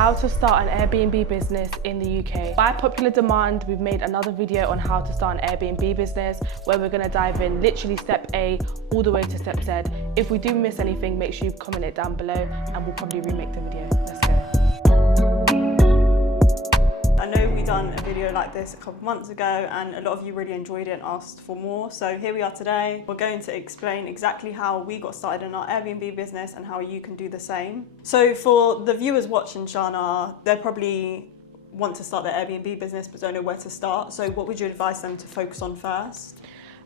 how to start an Airbnb business in the UK. By popular demand, we've made another video on how to start an Airbnb business where we're going to dive in literally step A all the way to step Z. If we do miss anything, make sure you comment it down below and we'll probably remake the video. Let's go. I know we done a video like this a couple months ago and a lot of you really enjoyed it and asked for more. So here we are today. We're going to explain exactly how we got started in our Airbnb business and how you can do the same. So for the viewers watching, Shana, they probably want to start their Airbnb business but don't know where to start. So what would you advise them to focus on first?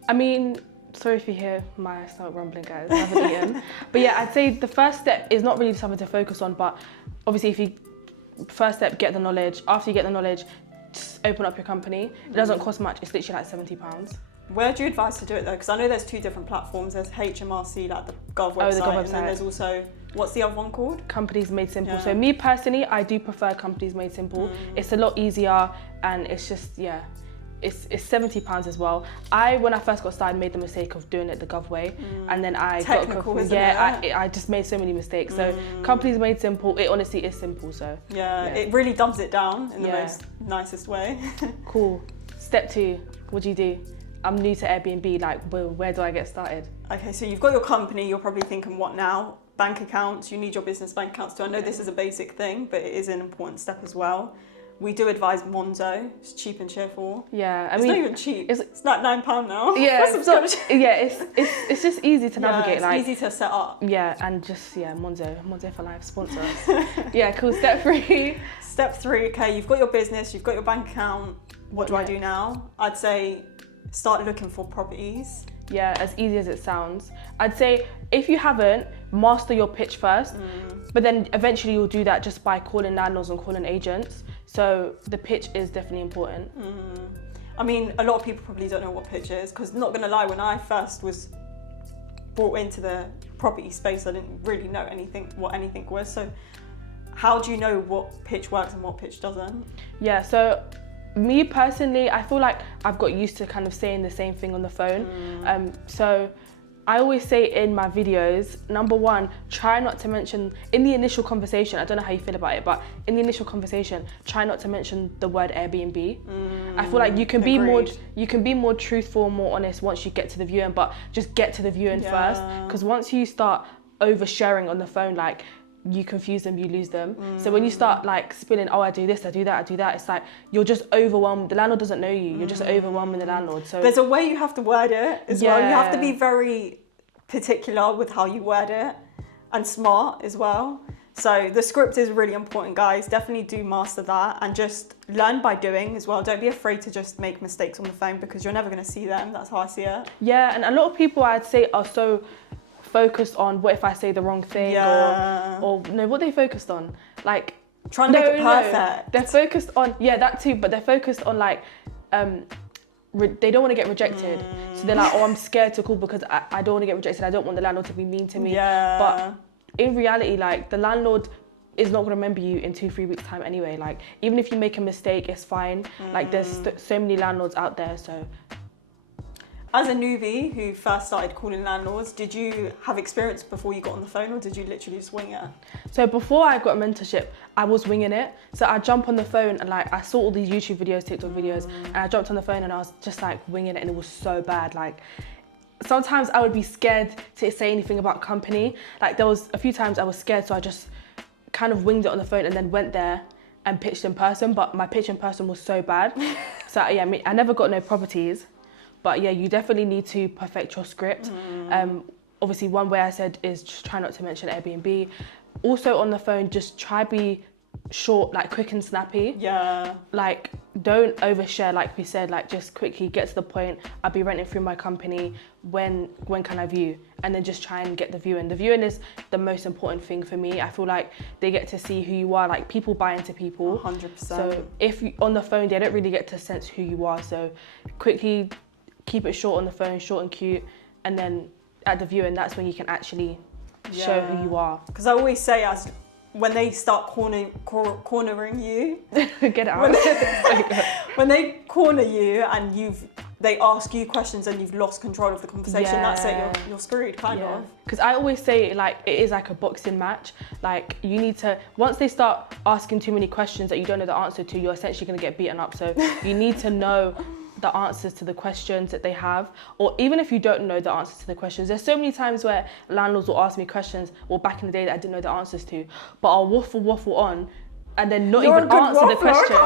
I mean, sorry if you hear my stomach rumbling, guys. I haven't eaten. But yeah, I'd say the first step is not really something to focus on, but obviously if you first step, get the knowledge. After you get the knowledge, just open up your company. It doesn't cost much. It's literally like £70. Where do you advise to do it though? Because I know there's two different platforms. There's HMRC, like the Gov website, the Gov website. And then there's also, what's the other one called? Companies Made Simple. Yeah. So me personally, I do prefer Companies Made Simple. It's a lot easier and it's just, yeah, it's £70 as well. When I first got started, made the mistake of doing it the Gov way, and then I I just made so many mistakes. So Companies Made Simple, it honestly is simple. So yeah, it really dumbs it down in the most nicest way. Cool. Step 2, what do you do? I'm new to Airbnb, like where do I get started? Okay, so you've got your company, you're probably thinking, what now? Bank accounts, you need your business bank accounts too. I know this is a basic thing, but it is an important step as well. We do advise Monzo. It's cheap and cheerful. Yeah, it's not even cheap. It's like £9 now. Yeah, it's just easy to navigate. It's easy to set up. Yeah, and just Monzo for life, sponsor us. Yeah, cool. Step 3. Step 3. Okay, you've got your business, you've got your bank account. What do I do now? I'd say start looking for properties. Yeah, as easy as it sounds. I'd say if you haven't, master your pitch first, but then eventually you'll do that just by calling landlords and calling agents. So the pitch is definitely important. I mean, a lot of people probably don't know what pitch is, because not gonna lie, when I first was brought into the property space, I didn't really know what anything was. So how do you know what pitch works and what pitch doesn't? Yeah, so me personally, I feel like I've got used to kind of saying the same thing on the phone. So I always say in my videos, number 1, try not to mention, in the initial conversation, I don't know how you feel about it, but in the initial conversation, try not to mention the word Airbnb. I feel like you can be more truthful, more honest once you get to the viewing, but just get to the viewing first, because once you start oversharing on the phone, like, you confuse them, you lose them. So when you start like spilling, oh, I do this, I do that, it's like you're just overwhelmed. The landlord doesn't know you. You're just overwhelming the landlord. So there's a way you have to word it as well. You have to be very particular with how you word it and smart as well. So the script is really important, guys. Definitely do master that and just learn by doing as well. Don't be afraid to just make mistakes on the phone because you're never going to see them. That's how I see it. Yeah, and a lot of people I'd say are so focused on what if I say the wrong thing, or no, what they focused on, like trying to make it perfect. They're focused on that too, but they're focused on like they don't want to get rejected, so they're like, oh, I'm scared to call because I don't want to get rejected. I don't want the landlord to be mean to me. But in reality, like, the landlord is not going to remember you in 2-3 weeks time anyway. Like, even if you make a mistake, it's fine. Like, there's so many landlords out there. So as a newbie who first started calling landlords, did you have experience before you got on the phone, or did you literally just wing it? So before I got a mentorship, I was winging it. So I jump on the phone and like I saw all these YouTube videos, TikTok videos, and I jumped on the phone and I was just like winging it, and it was so bad. Like, sometimes I would be scared to say anything about company. Like, there was a few times I was scared, so I just kind of winged it on the phone and then went there and pitched in person, but my pitch in person was so bad. So yeah, I never got no properties. But yeah, you definitely need to perfect your script. Obviously, one way I said is just try not to mention Airbnb. Also on the phone, just try be short, like quick and snappy. Yeah. Like, don't overshare, like we said, like just quickly get to the point. I'll be renting through my company. When can I view? And then just try and get the viewing. The viewing is the most important thing for me. I feel like they get to see who you are. Like, people buy into people. 100%. So if you, on the phone, they don't really get to sense who you are. So quickly keep it short on the phone, short and cute, and then at the viewing, that's when you can actually show who you are. Because I always say, when they start cornering you, get it out. When they corner you and they ask you questions and you've lost control of the conversation, that's it, Yeah. you're screwed, kind of. Because I always say, like, it is like a boxing match. Like, you need to, once they start asking too many questions that you don't know the answer to, you're essentially going to get beaten up. So you need to know the answers to the questions that they have, or even if you don't know the answers to the questions. There's so many times where landlords will ask me questions, or back in the day, that I didn't know the answers to, but I'll waffle on and then not even answer the question.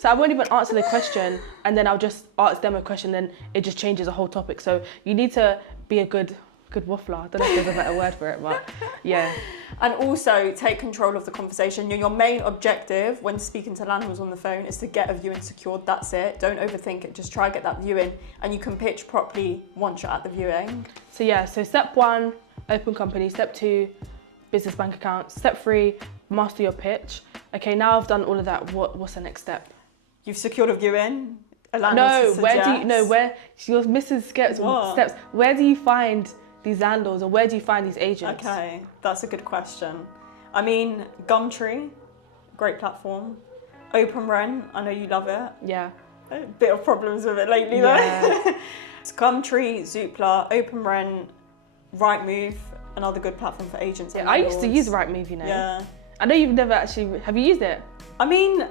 So I won't even answer the question, and then I'll just ask them a question, then it just changes the whole topic. So you need to be a good waffler. I don't know if there's a better word for it, but yeah. And also take control of the conversation. Your main objective when speaking to landlords on the phone is to get a viewing secured. That's it. Don't overthink it. Just try to get that viewing, and you can pitch properly once you're at the viewing. So yeah, so step 1, open company. Step 2, business bank account. Step 3, master your pitch. Okay, now I've done all of that. What's the next step? You've secured a viewing. A landlord No, to where you're missing steps. Where do you find these landlords, or where do you find these agents? Okay, that's a good question. I mean, Gumtree, great platform. Open Rent, I know you love it. Yeah. A bit of problems with it lately though. It's Gumtree, Zoopla, Open Rent, Rightmove, another good platform for agents. Yeah, I used to use Rightmove, you know. Yeah. I know you've never actually, have you used it? I mean,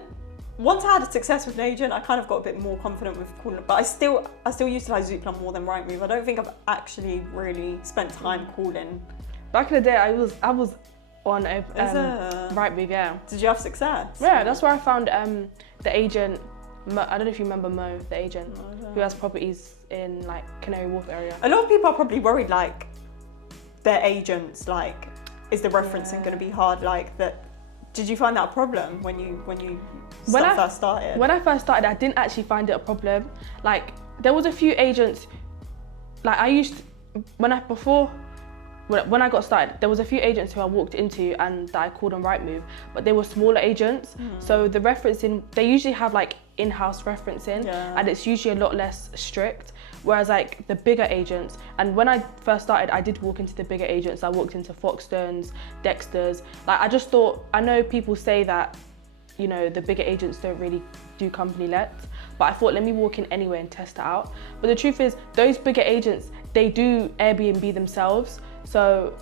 once I had a success with an agent, I kind of got a bit more confident with calling it, but I still utilise Zoopla more than Rightmove. I don't think I've actually really spent time calling. Back in the day, I was on Rightmove, yeah. Did you have success? Yeah, that's where I found the agent. I don't know if you remember Mo, the agent, who has properties in like Canary Wharf area. A lot of people are probably worried, like their agents, like, is the referencing going to be hard, like that? Did you find that a problem when you first started? When I first started, I didn't actually find it a problem. Like, there was a few agents, like when I got started, there was a few agents who I walked into and that I called on Rightmove, but they were smaller agents. So the referencing, they usually have like in-house referencing, and it's usually a lot less strict. Whereas like the bigger agents, and when I first started, I did walk into the bigger agents. I walked into Foxtons, Dexter's. Like, I just thought, I know people say that, you know, the bigger agents don't really do company lets, but I thought, let me walk in anyway and test it out. But the truth is, those bigger agents, they do Airbnb themselves. So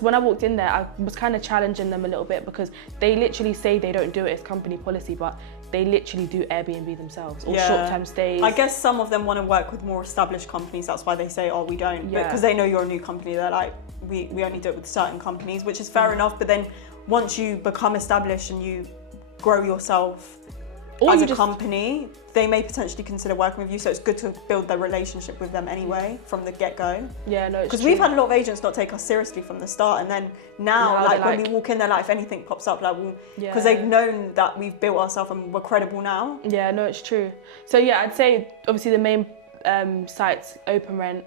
when I walked in there, I was kind of challenging them a little bit, because they literally say they don't do it, it's company policy, but they literally do Airbnb themselves, or short-term stays. I guess some of them want to work with more established companies, that's why they say, oh, we don't. But because they know you're a new company, they're like, we only do it with certain companies, which is fair enough. But then once you become established and you grow yourself as a company, they may potentially consider working with you. So it's good to build their relationship with them anyway from the get-go. Yeah, no, it's because we've had a lot of agents not take us seriously from the start, and then now like when we walk in, they're like, if anything pops up, like, because they've known that we've built ourselves and we're credible now. Yeah, no, it's true. So yeah, I'd say obviously the main sites, Open Rent.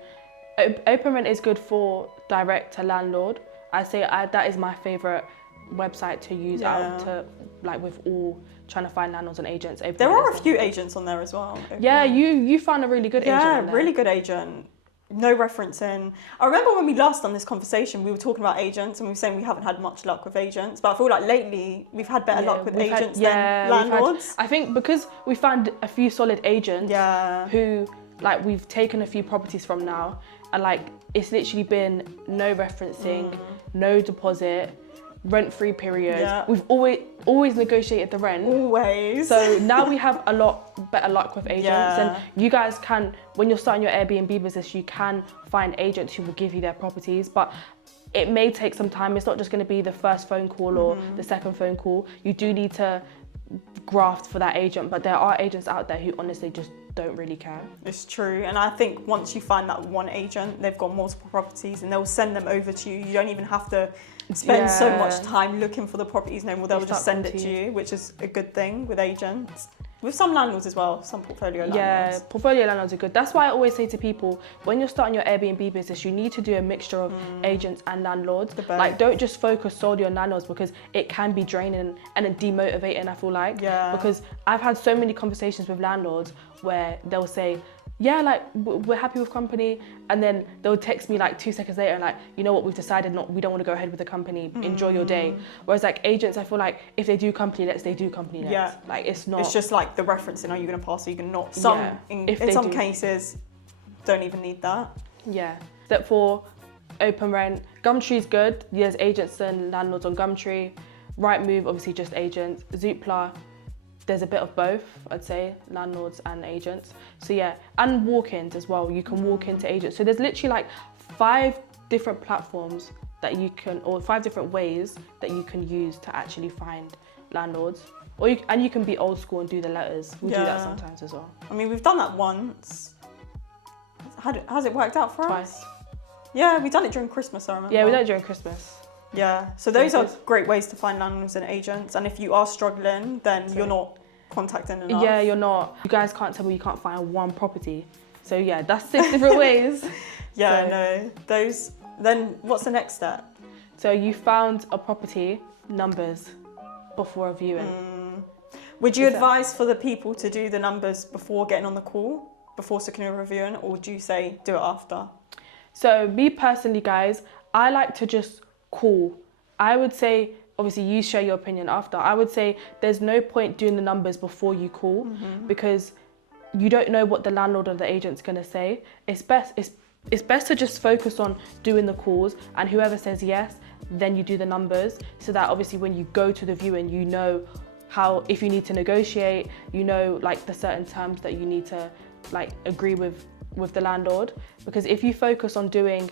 Open Rent is good for direct to landlord. I'd say that is my favourite website to use out to, like, with all trying to find landlords and agents. There are a few agents on there as well. Yeah, you found a really good agent. Yeah, really good agent. No referencing. I remember when we last done this conversation, we were talking about agents and we were saying we haven't had much luck with agents, but I feel like lately we've had better luck with agents than landlords. I think because we found a few solid agents who, like, we've taken a few properties from now, and like, it's literally been no referencing, no deposit, rent-free period. We've always negotiated the rent. Always. So now we have a lot better luck with agents, and you guys can, when you're starting your Airbnb business, you can find agents who will give you their properties, but it may take some time. It's not just going to be the first phone call or the second phone call. You do need to graft for that agent, but there are agents out there who honestly just don't really care. It's true, and I think once you find that one agent, they've got multiple properties and they'll send them over to you. You don't even have to spend so much time looking for the properties no more. They'll just send it to you, which is a good thing with agents. With some landlords as well, some portfolio landlords. Yeah, portfolio landlords are good. That's why I always say to people, when you're starting your Airbnb business, you need to do a mixture of agents and landlords. Like, don't just focus solely on landlords, because it can be draining and demotivating, I feel like. Because I've had so many conversations with landlords where they'll say, yeah, like we're happy with company, and then they'll text me like 2 seconds later and like, you know what, we've decided we don't want to go ahead with the company, enjoy your day. Whereas like agents, I feel like if they do company lets, they do company lets. Yeah. Like it's not. It's just like the referencing, are you going to pass, are you going to not? In some cases, don't even need that. Yeah. Step 4, open rent. Gumtree's good. There's agents and landlords on Gumtree. Rightmove, obviously just agents. Zoopla, there's a bit of both, I'd say, landlords and agents. So yeah, and walk-ins as well. You can walk into agents. So there's literally like 5 different platforms that you can, or 5 different ways that you can use to actually find landlords. And you can be old school and do the letters. We do that sometimes as well. I mean, we've done that once. Has it worked out for Twice. us? Yeah, we've done it during Christmas, I remember. Yeah, we done it during Christmas. Yeah, so those are great ways to find landlords and agents. And if you are struggling, then you're not contacting enough. Yeah, you're not. You guys can't tell me you can't find one property. So yeah, that's 6 different ways. Yeah, no. Then what's the next step? So you found a property, numbers, before a viewing. Would you advise for the people to do the numbers before getting on the call, before securing a reviewing, or would you say do it after? So me personally, guys, I like to just call. I would say, obviously you share your opinion after. I would say there's no point doing the numbers before you call because you don't know what the landlord or the agent's gonna say. It's best to just focus on doing the calls, and whoever says yes, then you do the numbers, so that obviously when you go to the viewing, you know how, if you need to negotiate, you know like the certain terms that you need to like agree with the landlord. Because if you focus on doing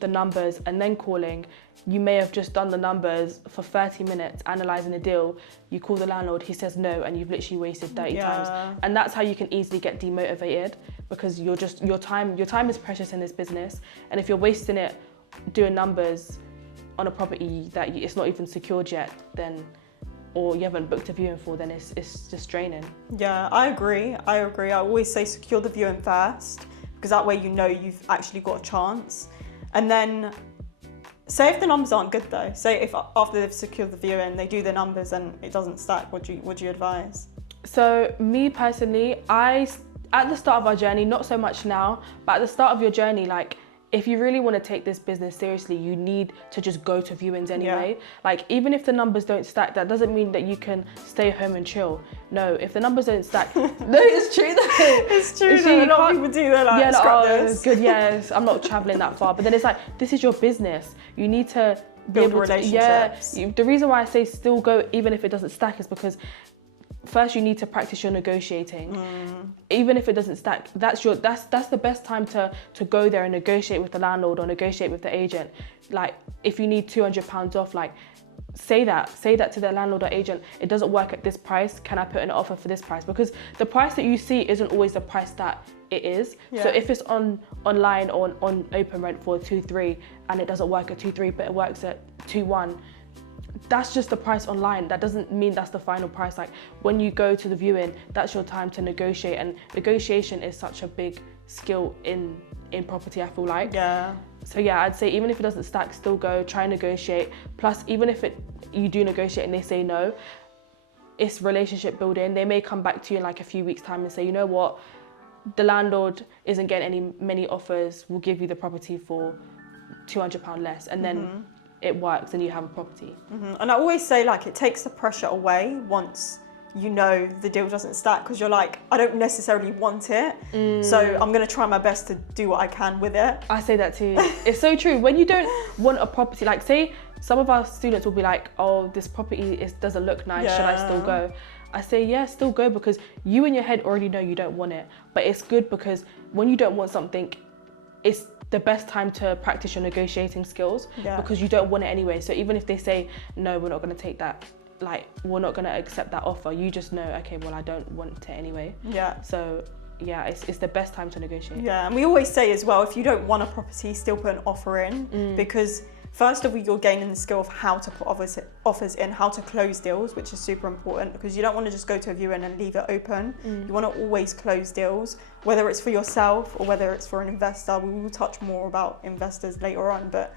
the numbers and then calling, you may have just done the numbers for 30 minutes analysing a deal, you call the landlord, he says no, and you've literally wasted 30 times. And that's how you can easily get demotivated, because your time is precious in this business, and if you're wasting it doing numbers on a property that it's not even secured yet, then, or you haven't booked a viewing for, then it's just draining. Yeah, I agree. I always say secure the viewing first, because that way you know you've actually got a chance. And then say if the numbers aren't good though, say if after they've secured the viewing, they do the numbers and it doesn't stack, would you advise? So me personally, at the start of our journey, not so much now, but at the start of your journey, like if you really want to take this business seriously, you need to just go to viewings anyway. Yeah. Like even if the numbers don't stack, that doesn't mean that you can stay home and chill. No, if the numbers don't stack, no, it's true though. It's true though. A lot of people do that. Like, yeah, like, oh, good, yes, I'm not traveling that far. But then it's like, this is your business. You need to build relationships. The reason why I say still go, even if it doesn't stack, is because first you need to practice your negotiating. Even if it doesn't stack, that's the best time to go there and negotiate with the landlord or negotiate with the agent. Like if you need £200 off, like say that to the landlord or agent, it doesn't work at this price, can I put an offer for this price? Because the price that you see isn't always the price that it is. Yeah. So if it's online or on open rent for 2.3 and it doesn't work at 2.3 but it works at 2.1, that's just the price online. That doesn't mean that's the final price. Like when you go to the viewing, that's your time to negotiate, and negotiation is such a big skill in property, I feel like. Yeah. So yeah, I'd say even if it doesn't stack, still go, try and negotiate. Plus, even if you do negotiate and they say no, it's relationship building. They may come back to you in like a few weeks' time and say, you know what, the landlord isn't getting many offers, we'll give you the property for £200 less, and then it works and you have a property. And I always say, like, it takes the pressure away once you know the deal doesn't stack, because you're like, I don't necessarily want it, so I'm going to try my best to do what I can with it. I say that too. It's so true. When you don't want a property, like say some of our students will be like, oh, this property doesn't look nice, should I still go? I say, yeah, still go, because you in your head already know you don't want it. But it's good because when you don't want something, it's the best time to practice your negotiating skills, because you don't want it anyway. So even if they say, no, we're not going to take that, like we're not going to accept that offer, you just know, okay, well, I don't want it anyway. Yeah. So yeah, it's the best time to negotiate. Yeah, and we always say as well, if you don't want a property, still put an offer in, because first of all, you're gaining the skill of how to put offers in, how to close deals, which is super important, because you don't want to just go to a viewing and leave it open. You want to always close deals, whether it's for yourself or whether it's for an investor. We will touch more about investors later on, but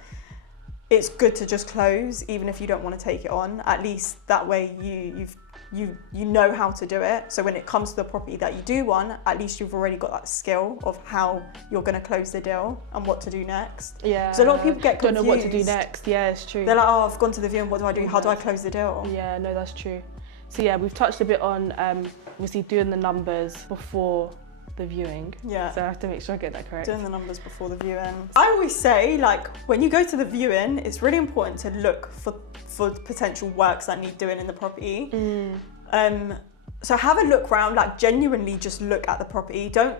it's good to just close, even if you don't want to take it on. At least that way you've you know how to do it. So when it comes to the property that you do want, at least you've already got that skill of how you're going to close the deal and what to do next. Yeah. So a lot of people get confused. Don't know what to do next. Yeah, it's true. They're like, oh, I've gone to the viewing, what do I do? How do I close the deal? Yeah, no, that's true. So yeah, we've touched a bit on obviously doing the numbers before the viewing. Yeah. So I have to make sure I get that correct. Doing the numbers before the viewing. I always say, like, when you go to the viewing, it's really important to look for potential works that need doing in the property. So have a look around, like genuinely just look at the property. Don't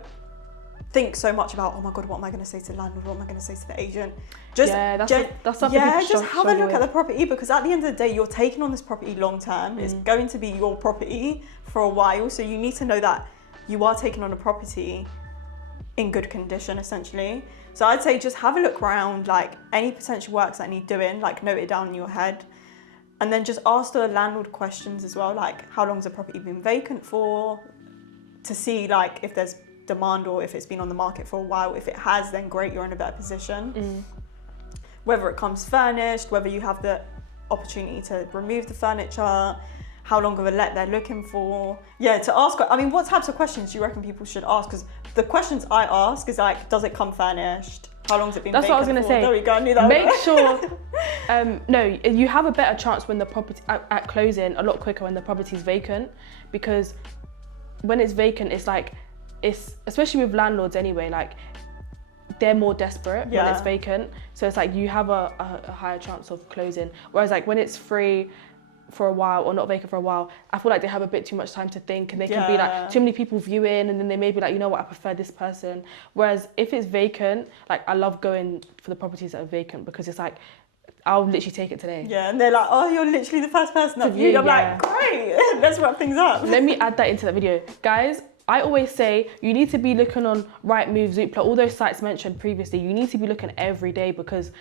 think so much about, oh my God, what am I going to say to the landlord? What am I going to say to the agent? Just that's something people just have a look with. at the property, because at the end of the day, you're taking on this property long term. It's going to be your property for a while. So you need to know that you are taking on a property in good condition, essentially. So I'd say just have a look around, like any potential works that need doing, like note it down in your head. And then just ask the landlord questions as well, like how long's the property been vacant for, to see like if there's demand or if it's been on the market for a while. If it has, then great, you're in a better position. Whether it comes furnished, whether you have the opportunity to remove the furniture, how long of a let they're looking for. Yeah, to ask, I mean, what types of questions do you reckon people should ask? Because the questions I ask is like, does it come furnished? How long's it been That's vacant what I was going to for? say. There we go, I knew that. Make sure, no, you have a better chance when the property, at closing, a lot quicker when the property's vacant, because when it's vacant, it's like, it's, especially with landlords anyway, like, they're more desperate when it's vacant. So it's like, you have a higher chance of closing. Whereas like when it's free for a while or not vacant for a while, I feel like they have a bit too much time to think, and they can be like too many people viewing, and then they may be like, you know what, I prefer this person. Whereas if it's vacant, like I love going for the properties that are vacant, because it's like, I'll literally take it today. Yeah, and they're like, oh, you're literally the first person I've viewed. I'm like, great, let's wrap things up. Let me add that into the video. Guys, I always say you need to be looking on Rightmove, Zoopla, all those sites mentioned previously. You need to be looking every day, because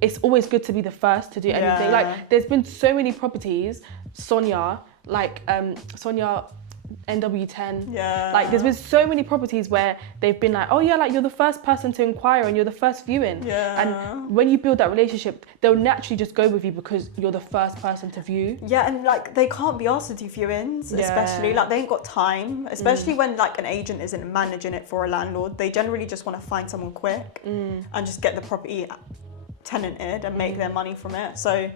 it's always good to be the first to do anything. Like, there's been so many properties, Sonia, NW10. Like, there's been so many properties where they've been like, oh yeah, like you're the first person to inquire and you're the first viewing. And when you build that relationship, they'll naturally just go with you because you're the first person to view. Yeah, and like they can't be asked to do viewings, especially like they ain't got time, especially when like an agent isn't managing it for a landlord. They generally just want to find someone quick and just get the property tenanted and make their money from it. So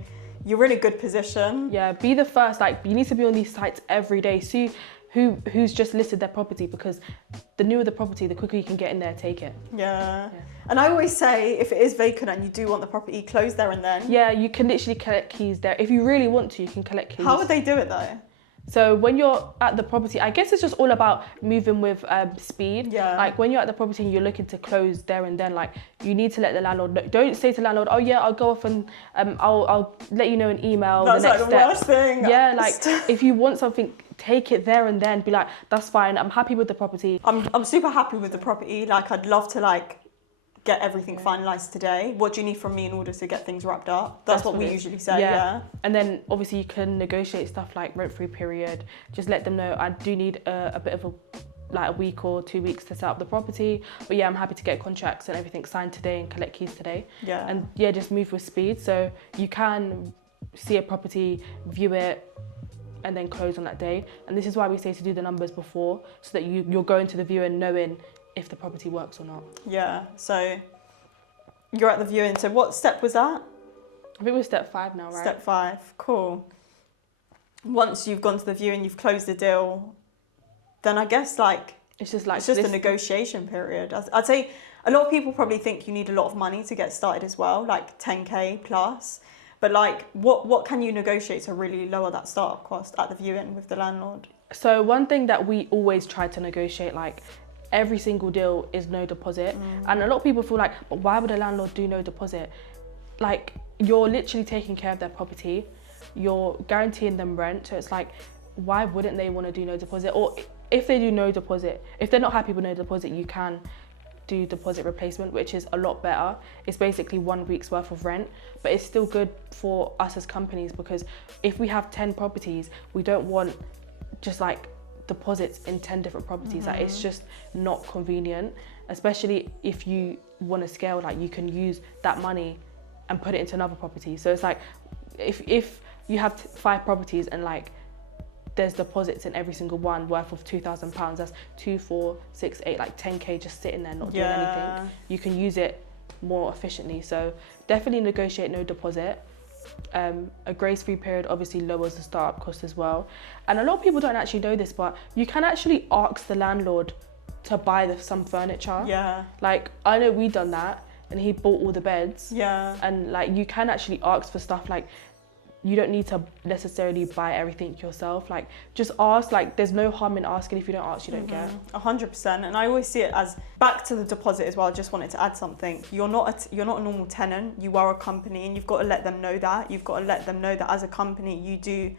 you're in a good position. Yeah, be the first. Like, you need to be on these sites every day. See who's just listed their property, because the newer the property, the quicker you can get in there, take it. Yeah. And I always say, if it is vacant and you do want the property, close there and then. Yeah, you can literally collect keys there. If you really want to, you can collect keys. How would they do it though? So when you're at the property, I guess it's just all about moving with speed. Yeah. Like when you're at the property and you're looking to close there and then, like you need to let the landlord know. Don't say to the landlord, oh yeah, I'll go off and I'll let you know an email. That's the next like the worst thing. Yeah, like if you want something, take it there and then. Be like, that's fine. I'm happy with the property. I'm super happy with the property. Like I'd love to like get everything finalised today. What do you need from me in order to get things wrapped up? That's what we usually say, yeah. And then obviously you can negotiate stuff like rent-free period. Just let them know, I do need a bit of a week or 2 weeks to set up the property. But yeah, I'm happy to get contracts and everything signed today and collect keys today. Yeah. And yeah, just move with speed. So you can see a property, view it, and then close on that day. And this is why we say to do the numbers before, so that you're going to the viewing knowing if the property works or not. Yeah, so you're at the viewing. So what step was that? I think we're step 5 now, right? Step 5, cool. Once you've gone to the viewing, you've closed the deal, then I guess like it's just a negotiation period. I'd say a lot of people probably think you need a lot of money to get started as well, like 10k plus. But like, what can you negotiate to really lower that startup cost at the viewing with the landlord? So one thing that we always try to negotiate, like every single deal, is no deposit. And a lot of people feel like, but why would a landlord do no deposit? Like, you're literally taking care of their property, you're guaranteeing them rent, so it's like, why wouldn't they want to do no deposit? Or if they do no deposit, if they're not happy with no deposit, you can do deposit replacement, which is a lot better. It's basically 1 week's worth of rent, but it's still good for us as companies, because if we have 10 properties, we don't want just like deposits in 10 different properties. Like, it's just not convenient, especially if you want to scale. Like, you can use that money and put it into another property. So it's like, if you have 5 properties and like there's deposits in every single one worth of £2,000. That's 2, 4, 6, 8, like 10k just sitting there not doing anything. You can use it more efficiently. So definitely negotiate no deposit. A grace-free period obviously lowers the startup cost as well. And a lot of people don't actually know this, but you can actually ask the landlord to buy some furniture. Yeah. Like, I know we done that, and he bought all the beds. Yeah. And like, you can actually ask for stuff. Like, you don't need to necessarily buy everything yourself. Like, just ask. Like, there's no harm in asking. If you don't ask, you don't get. 100%. And I always see it as, back to the deposit as well. I just wanted to add something. You're not a normal tenant. You are a company, and you've got to let them know that. You've got to let them know that as a company, you do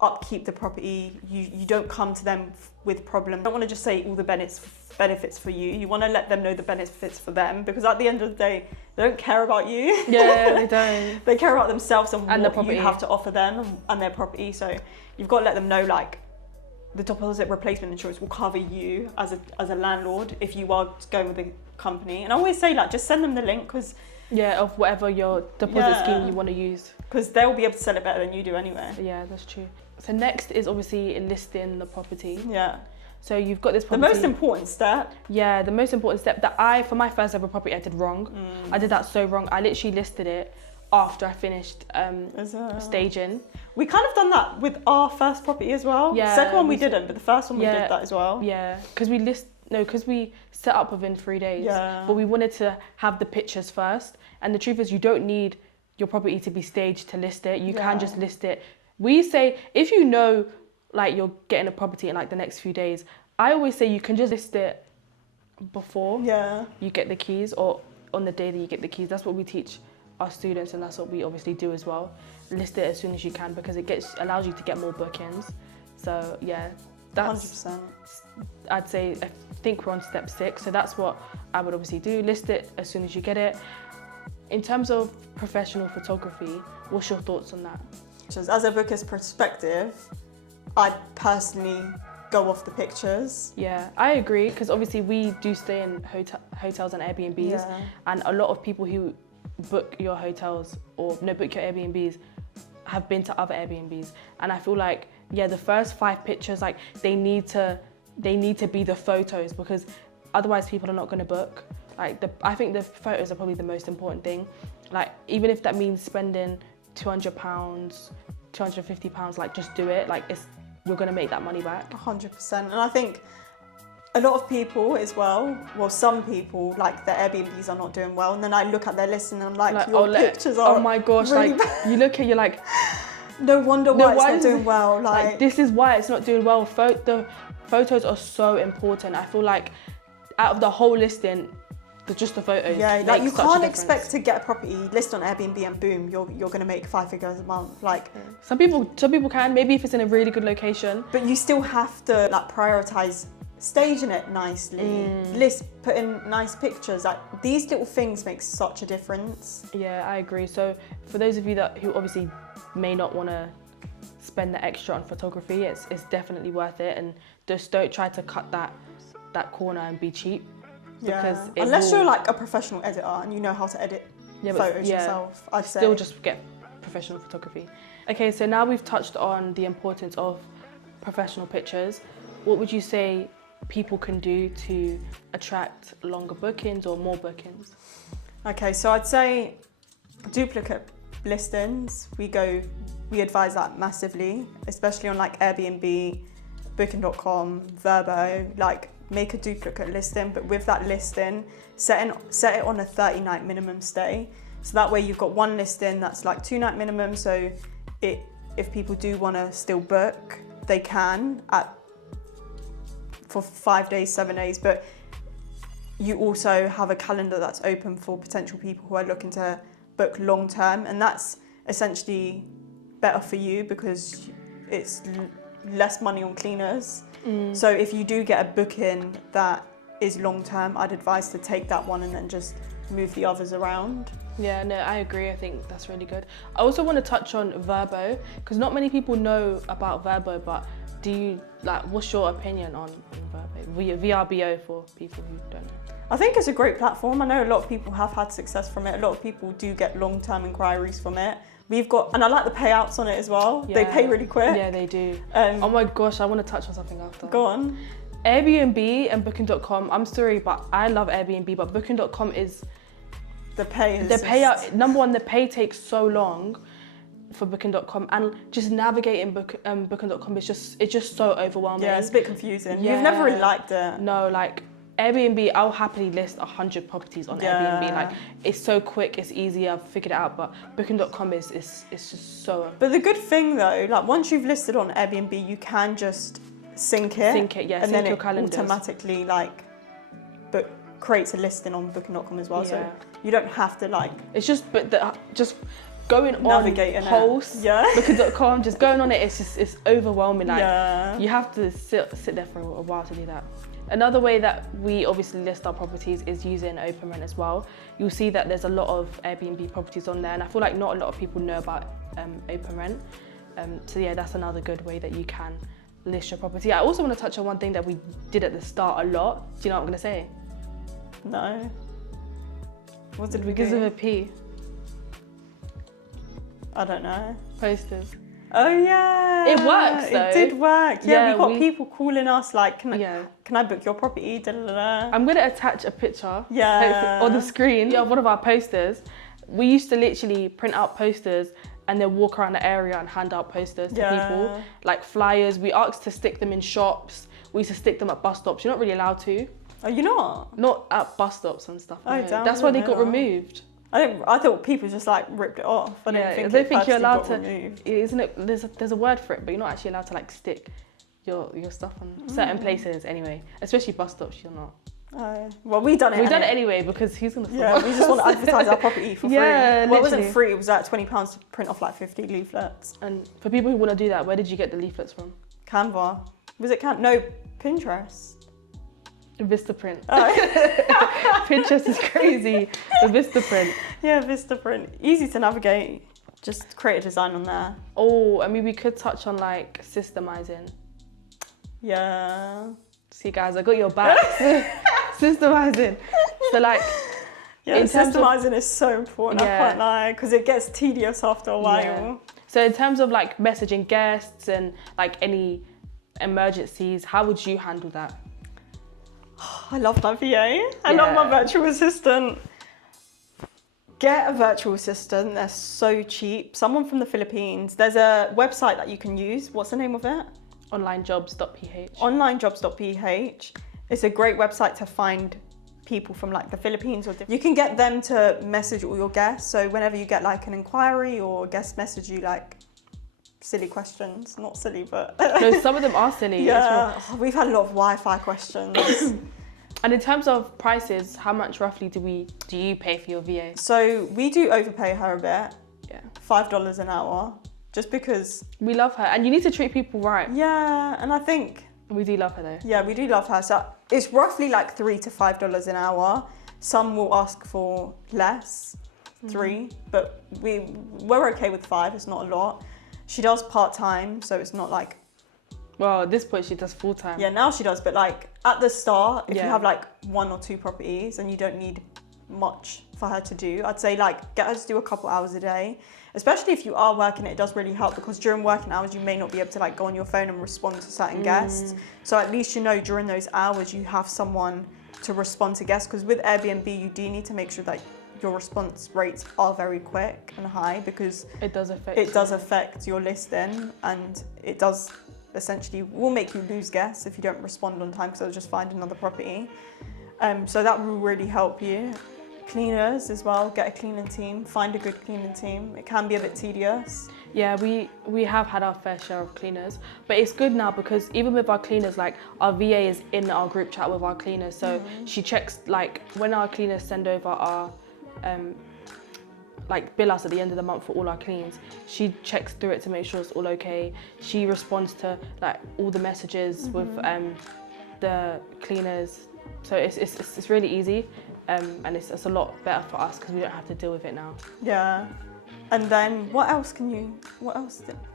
upkeep the property. You don't come to them with problems. You don't want to just say all the benefits for you. You want to let them know the benefits for them, because at the end of the day, they don't care about you. Yeah, they don't. They care about themselves and the what property you have to offer them and their property. So you've got to let them know, like, the deposit replacement insurance will cover you as a landlord if you are going with a company. And I always say, like, just send them the link, because of whatever your deposit scheme you want to use, because they'll be able to sell it better than you do anyway. Yeah, that's true. So next is obviously listing the property. Yeah. So you've got this property. The most important step. Yeah, the most important step that for my first ever property, I did wrong. I did that so wrong. I literally listed it after I finished staging. We kind of done that with our first property as well. Yeah. Second one we didn't, but the first one we did that as well. Yeah, because we set up within 3 days. Yeah. But we wanted to have the pictures first. And the truth is, you don't need your property to be staged to list it. You can just list it. We say, if you know, like, you're getting a property in like the next few days, I always say you can just list it before you get the keys, or on the day that you get the keys. That's what we teach our students, and that's what we obviously do as well. List it as soon as you can, because it allows you to get more bookings. So yeah, that's 100%. I'd say, I think we're on step 6. So that's what I would obviously do. List it as soon as you get it. In terms of professional photography, what's your thoughts on that? Just as a booker's perspective, I'd personally go off the pictures. Yeah, I agree, because obviously we do stay in hotels and Airbnbs, and a lot of people who book your hotels book your Airbnbs have been to other Airbnbs, and I feel like the first 5 pictures, like, they need to be the photos, because otherwise people are not going to book. Like, I think the photos are probably the most important thing. Like, even if that means spending £200, £250, like, just do it. Like, you're going to make that money back. 100%. And I think a lot of people as well, some people, like, their Airbnbs are not doing well, and then I look at their listing and I'm like, your pictures are, oh my gosh, really, like, bad. You look at, you're like, no wonder why it's not doing well. Like, this is why it's not doing well. The photos are so important. I feel like out of the whole listing, just the photos. Yeah, like, you can't expect to get a property list on Airbnb and boom, you're going to make 5 figures a month. Like, some people can, maybe if it's in a really good location. But you still have to, like, prioritize staging it nicely, put in nice pictures. Like, these little things make such a difference. Yeah, I agree. So for those of you who obviously may not want to spend the extra on photography, it's definitely worth it, and just don't try to cut that corner and be cheap. Because unless you're like a professional editor and you know how to edit photos yourself, I'd say. Still just get professional photography. Okay, so now we've touched on the importance of professional pictures. What would you say people can do to attract longer bookings or more bookings? Okay, so I'd say duplicate listings. We advise that massively, especially on like Airbnb, Booking.com, Verbo. Like, make a duplicate listing, but with that listing, set it on a 30-night minimum stay. So that way you've got one listing that's like 2-night minimum. So if people do want to still book, they can for 5 days, 7 days. But you also have a calendar that's open for potential people who are looking to book long term, and that's essentially better for you because it's less money on cleaners. So if you do get a booking that is long term, I'd advise to take that one and then just move the others around. Yeah, no, I agree. I think that's really good. I also want to touch on Verbo, because not many people know about Verbo, but what's your opinion on Verbo? VRBO for people who don't know. I think it's a great platform. I know a lot of people have had success from it. A lot of people do get long-term inquiries from it. We've got, and I like the payouts on it as well. They pay really quick. Yeah, they do. Oh my gosh, I want to touch on something after. Go on. Airbnb and Booking.com, I'm sorry, but I love Airbnb, but Booking.com is... The pay is... The payout, number one, the pay takes so long for Booking.com, and just navigating Booking.com is just so overwhelming. Yeah, it's a bit confusing. Yeah. You've never really liked it. No, like Airbnb, I'll happily list 100 properties on Airbnb. Like, it's so quick, it's easy, I've figured it out, but Booking.com is just so... But the good thing though, like once you've listed on Airbnb, you can just sync it. Sync it, yeah, and sync then your it calendars. automatically like creates a listing on Booking.com as well. Yeah. So you don't have to like... It's just, just going Navigating on posts, Booking.com, just going on it, it's overwhelming. Like, you have to sit there for a while to do that. Another way that we obviously list our properties is using OpenRent as well. You'll see that there's a lot of Airbnb properties on there, and I feel like not a lot of people know about OpenRent. So yeah, that's another good way that you can list your property. I also want to touch on one thing that we did at the start a lot. Do you know what I'm going to say? No. What did we Because do? of a P. I don't know. Posters. Oh yeah. It works though. It did work. Yeah, we got we... people calling us like, can I book your property? Da, da, da. I'm going to attach a picture on the screen of one of our posters. We used to literally print out posters and then walk around the area and hand out posters to people, like flyers. We asked to stick them in shops. We used to stick them at bus stops. You're not really allowed to. Oh, you're not? Not at bus stops and stuff. Oh, no. damn. That's why they got removed. I thought people just like ripped it off. I don't think you're allowed to. Removed. Isn't it? There's a word for it, but you're not actually allowed to like stick your stuff on certain places anyway. Especially bus stops, you're not. Well, we've done it. We've done it anyway because who's gonna? Yeah, we just want to advertise our property for free. Yeah, well, it wasn't free. It was like £20 to print off like 50 leaflets. And for people who want to do that, where did you get the leaflets from? Canva. Was it No, Pinterest. Vistaprint. Pinterest is crazy. The Vistaprint. Yeah, Vistaprint. Easy to navigate. Just create a design on there. Oh, I mean, we could touch on like systemizing. Yeah. See, guys, I got your back. Systemizing. So like, systemizing is so important. I can't lie, because it gets tedious after a while. Yeah. So in terms of like messaging guests and like any emergencies, how would you handle that? I love my VA. I love my virtual assistant. Get a virtual assistant. They're so cheap. Someone from the Philippines. There's a website that you can use. What's the name of it? Onlinejobs.ph. Onlinejobs.ph. It's a great website to find people from like the Philippines. You can get them to message all your guests. So whenever you get like an inquiry or a guest message you like silly questions, not silly, but... No, some of them are silly. Yeah, we've had a lot of Wi-Fi questions. And in terms of prices, how much roughly do you pay for your VA? So we do overpay her a bit. Yeah. $5 an hour, just because... We love her, and you need to treat people right. Yeah, and I think... We do love her though. Yeah, we do love her. So it's roughly like $3 to $5 an hour. Some will ask for less, $3, but we're okay with $5, it's not a lot. She does part-time, so it's not like... Well, at this point she does full-time. Yeah, now she does, but like at the start, if you have like 1 or 2 properties and you don't need much for her to do, I'd say like get her to do a couple hours a day. Especially if you are working, it does really help, because during working hours, you may not be able to like go on your phone and respond to certain guests. So at least you know during those hours, you have someone to respond to guests, because with Airbnb, you do need to make sure that your response rates are very quick and high, because it does affect your listing, and it does essentially will make you lose guests if you don't respond on time, because they'll just find another property. So that will really help you. Cleaners as well, get a cleaning team, find a good cleaning team. It can be a bit tedious. Yeah, we have had our fair share of cleaners, but it's good now because even with our cleaners, like our VA is in our group chat with our cleaners, so she checks, like when our cleaners send over our like bill us at the end of the month for all our cleans, she checks through it to make sure it's all okay. She responds to like all the messages with the cleaners, so it's really easy, and it's a lot better for us because we don't have to deal with it now. Yeah. And then what else?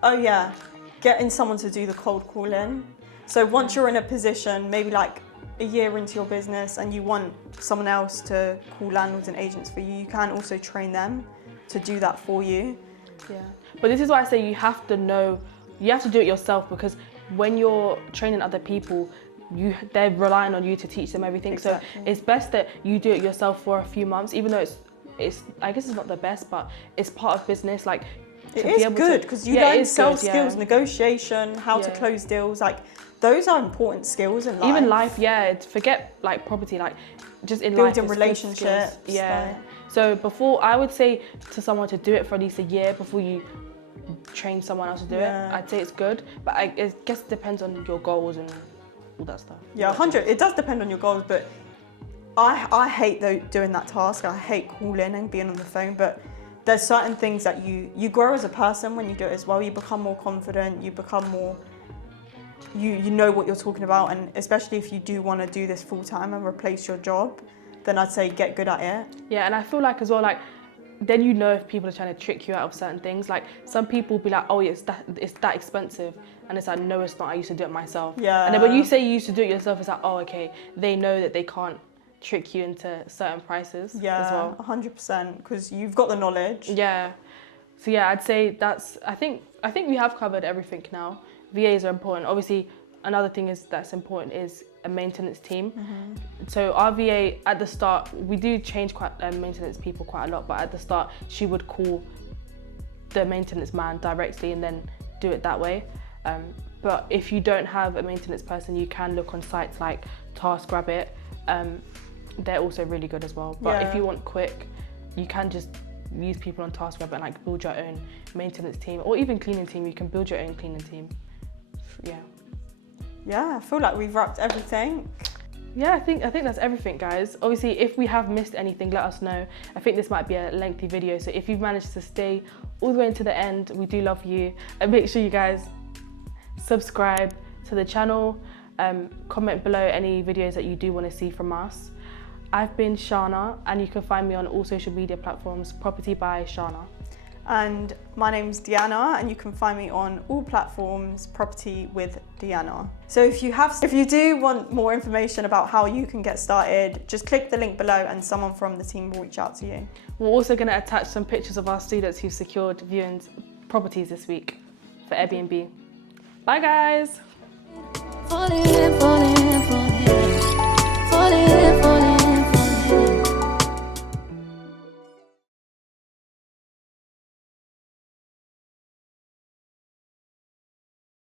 Oh yeah, getting someone to do the cold calling. So once you're in a position, maybe like a year into your business, and you want someone else to call landlords and agents for you, you can also train them to do that for you. Yeah, but this is why I say you have to do it yourself, because when you're training other people, they're relying on you to teach them everything. Exactly. So it's best that you do it yourself for a few months, even though it's I guess it's not the best, but it's part of business. Like, it is good because you learn sales skills, negotiation, how to close deals. Like, those are important skills in life. Even life, forget like property, like just in building life, relationships. Yeah. So before, I would say to someone to do it for at least a year before you train someone else to do it. I'd say it's good, but I guess it depends on your goals and all that stuff. Yeah, 100. It does depend on your goals, but I hate doing that task. I hate calling and being on the phone, but there's certain things that you grow as a person when you do it as well. You become more confident, you become more, you know what you're talking about, and especially if you do want to do this full time and replace your job, then I'd say get good at it. Yeah, and I feel like as well, like, then you know if people are trying to trick you out of certain things. Like, some people will be like, oh, it's that expensive, and it's like, no, it's not, I used to do it myself. Yeah. And then when you say you used to do it yourself, it's like, oh, okay, they know that they can't trick you into certain prices as well. 100%, because you've got the knowledge. Yeah. So yeah, I'd say I think we have covered everything now. VAs are important. Obviously, another thing that's important is a maintenance team. So our VA at the start, we do change maintenance people quite a lot, but at the start she would call the maintenance man directly and then do it that way. But if you don't have a maintenance person, you can look on sites like TaskRabbit. They're also really good as well. But if you want quick, you can just use people on TaskRabbit and like build your own maintenance team, or even cleaning team. You can build your own cleaning team. Yeah, I feel like we've wrapped everything. Yeah, I think that's everything, guys. Obviously, if we have missed anything, let us know. I think this might be a lengthy video, so if you've managed to stay all the way into the end, we do love you. And make sure you guys subscribe to the channel. Comment below any videos that you do want to see from us. I've been Shana, and you can find me on all social media platforms, Property by Shana. And my name's Deanna, and you can find me on all platforms, Property with Deanna. So if you do want more information about how you can get started, just click the link below and someone from the team will reach out to you. We're also going to attach some pictures of our students who secured viewing properties this week for Airbnb. Bye, guys. Falling.